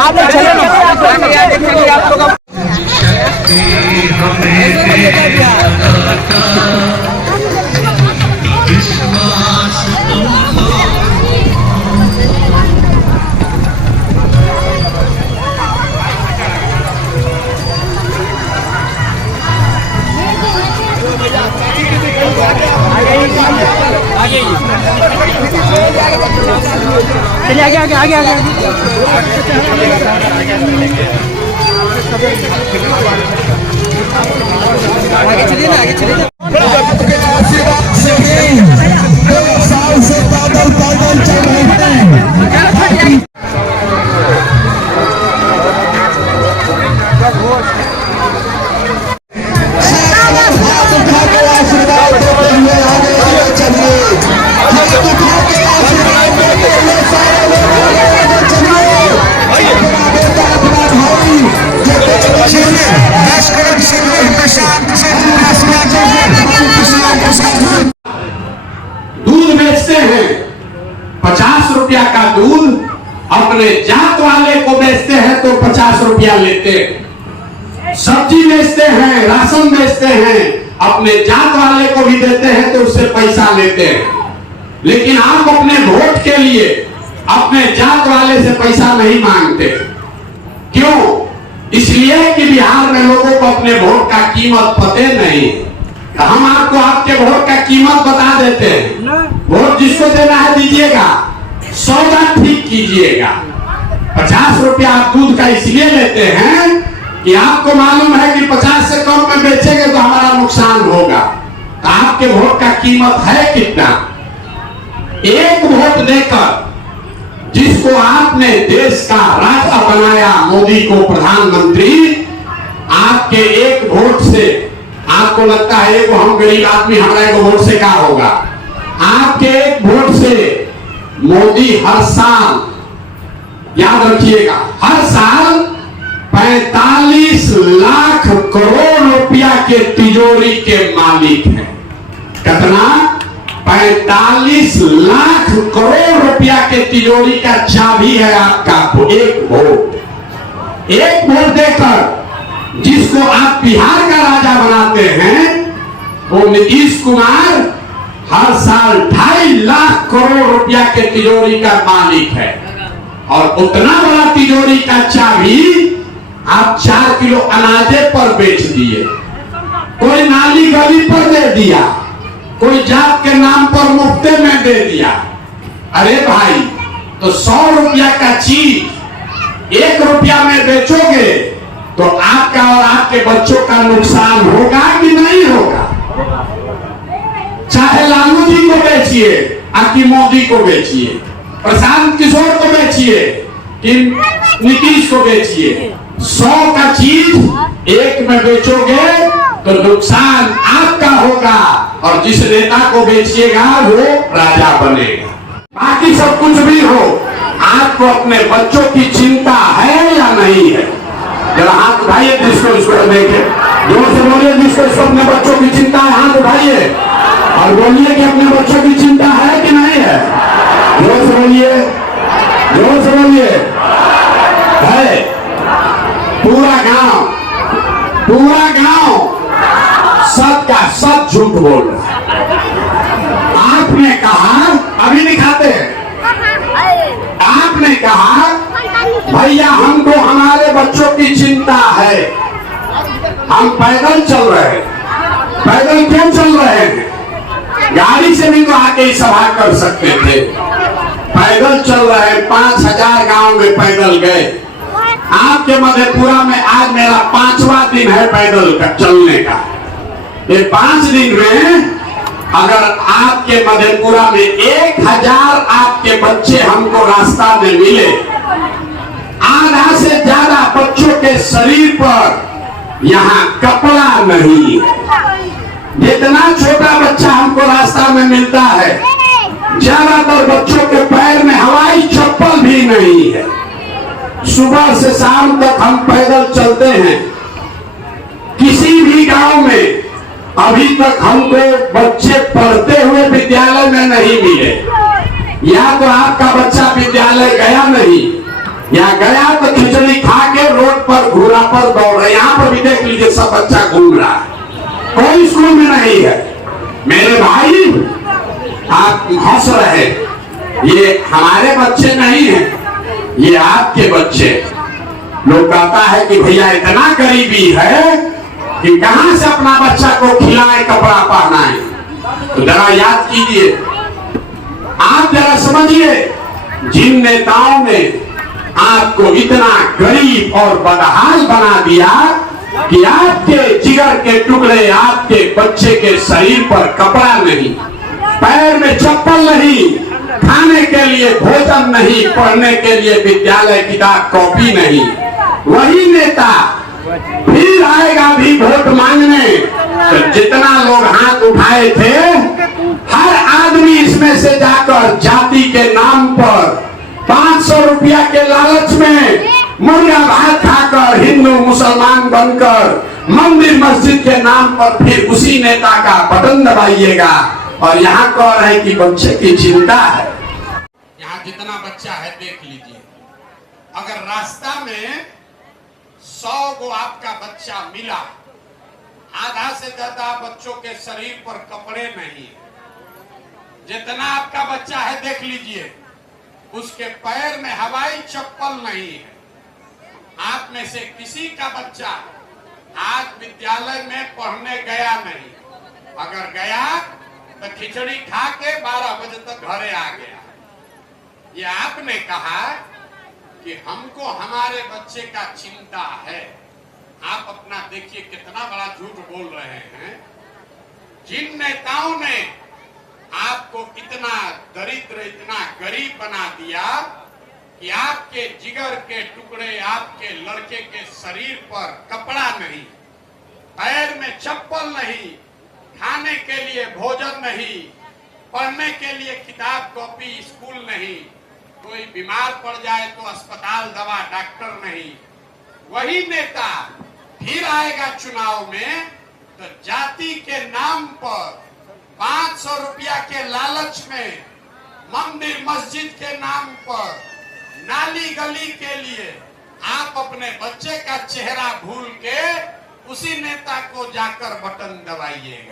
आप चलो ना चलिए आगे आगे आगे आगे आगे चलिए ना आगे चलिए ना। साल से पैदल पैदल चल रहे हैं। दूध बेचते हैं, 50 रुपया का दूध अपने जात वाले को बेचते हैं तो 50 रुपया लेते हैं। सब्जी बेचते हैं, राशन बेचते हैं, अपने जात वाले को भी देते हैं तो उससे पैसा लेते हैं। लेकिन आप अपने वोट के लिए अपने जात वाले से पैसा नहीं मांगते। क्यों? इसलिए कि बिहार में लोगों को अपने वोट का कीमत पता नहीं। हम आपको आपके वोट का कीमत बता देते हैं। वोट जिसको देना है दीजिएगा, सौदा ठीक कीजिएगा। 50 रुपया आप दूध का इसलिए लेते हैं कि आपको मालूम है कि 50 से कम में बेचेंगे तो हमारा नुकसान होगा। तो आपके वोट का कीमत है कितना? एक वोट देकर जिसको आपने देश का राजा बनाया, मोदी को प्रधानमंत्री, आपके एक वोट से आपको लगता है वो हम गरीब आदमी, हमारा एक वोट से क्या होगा? आपके एक वोट से मोदी हर साल, याद रखिएगा, हर साल 45 लाख करोड़ रुपया के तिजोरी के मालिक हैं। कितना? 45 लाख करोड़ रुपया के तिजोरी का चाबी है आपका एक वोट। एक वोट देकर जिसको आप बिहार का राजा बनाते हैं, वो नीतीश कुमार हर साल 2.5 लाख करोड़ रुपया के तिजोरी का मालिक है। और उतना बड़ा तिजोरी का चाबी आप 4 किलो अनाजे पर बेच दिए, कोई नाली गली पर दे दिया, कोई जात के नाम पर मुफ्ते में दे दिया। अरे भाई, तो 100 रुपया का चीज 1 रुपया में बेचोगे तो आपका और आपके बच्चों का नुकसान होगा कि नहीं होगा? चाहे लालू जी को बेचिए, कि मोदी को बेचिए, प्रशांत किशोर को बेचिए कि नीतीश को बेचिए, 100 का चीज 1 में बेचोगे तो नुकसान आपका होगा और जिस नेता को बेचिएगा वो राजा बनेगा। बाकी सब कुछ भी हो, आपको अपने बच्चों की चिंता है या नहीं है? जरा हाथ उठाइए जिसको इसको देखे, जोर से बोलिए जिसको इसको अपने बच्चों की चिंता है, हाथ उठाइए और बोलिए कि अपने बच्चों की चिंता है कि नहीं है। जोर से बोलिए, जोर से बोलिए। है पूरा गांव सच का सच झूठ बोल रहा। आपने कहा, अभी नहीं खाते, आपने कहा भैया हमको हमारे बच्चों की चिंता है, हम पैदल चल रहे हैं। पैदल क्यों चल रहे हैं? गाड़ी से भी तो आके ही सभा कर सकते थे। पैदल चल रहे हैं, 5000 गांव में पैदल गए। आपके मधेपुरा में आज मेरा 5वां दिन है पैदल का चलने का। ये 5 दिन में अगर आपके मधेपुरा में 1000 आपके बच्चे हमको रास्ता में मिले, आधा से ज्यादा बच्चों के शरीर पर यहाँ कपड़ा नहीं है। जितना छोटा बच्चा हमको रास्ता में मिलता है, ज्यादातर बच्चों के पैर में हवाई चप्पल भी नहीं है। सुबह से शाम तक हम पैदल चलते हैं। किसी भी गांव में अभी तक हमको बच्चे पढ़ते हुए विद्यालय में नहीं मिले। या तो आपका बच्चा विद्यालय गया नहीं, या गया तो खिचड़ी खा के रोड पर घूरा पर दौड़ रहे। यहाँ पर भी देख लीजिए सब बच्चा घूम रहा है, कोई स्कूल में नहीं है। मेरे भाई आप हंस रहे, ये हमारे बच्चे नहीं हैं, ये आपके बच्चे। लोग कहता है कि भैया इतना गरीबी है कि कहां से अपना बच्चा को खिलाए, कपड़ा पहनाए। तो जरा याद कीजिए, आप जरा समझिए, जिन नेताओं ने आपको इतना गरीब और बदहाल बना दिया कि आपके जिगर के टुकड़े, आपके बच्चे के शरीर पर कपड़ा नहीं, पैर में चप्पल नहीं, खाने के लिए भोजन नहीं, पढ़ने के लिए विद्यालय किताब कॉपी नहीं, वही नेता फिर आएगा भी वोट मांगने। तो जितना लोग हाथ उठाए थे, हर आदमी इसमें से जाकर जाति के नाम पर 500 रुपया के लालच में मुर्गा भात खाकर हिंदू मुसलमान बनकर मंदिर मस्जिद के नाम पर फिर उसी नेता का बटन दबाइएगा। और यहाँ कह रहे हैं कि बच्चे की चिंता है। यहाँ जितना बच्चा है देख लीजिए, अगर रास्ता में 100 को आपका बच्चा मिला, आधा से ज्यादा बच्चों के शरीर पर कपड़े नहीं है। जितना आपका बच्चा है देख लीजिए, उसके पैर में हवाई चप्पल नहीं है। आप में से किसी का बच्चा आज विद्यालय में पढ़ने गया नहीं, अगर गया तो खिचड़ी खा के 12 बजे तक घरे आ गया। ये आपने कहा कि हमको हमारे बच्चे का चिंता है। आप अपना देखिए कितना बड़ा झूठ बोल रहे हैं। जिन नेताओं ने आपको इतना दरिद्र, इतना गरीब बना दिया कि आपके जिगर के टुकड़े, आपके लड़के के शरीर पर कपड़ा नहीं, पैर में चप्पल नहीं, खाने के लिए भोजन नहीं, पढ़ने के लिए किताब कॉपी स्कूल नहीं, कोई बीमार पड़ जाए तो अस्पताल दवा डॉक्टर नहीं, वही नेता फिर आएगा चुनाव में तो जाति के नाम पर 500 रुपया के लालच में, मंदिर मस्जिद के नाम पर, नाली गली के लिए आप अपने बच्चे का चेहरा भूल के उसी नेता को जाकर बटन दबाइएगा।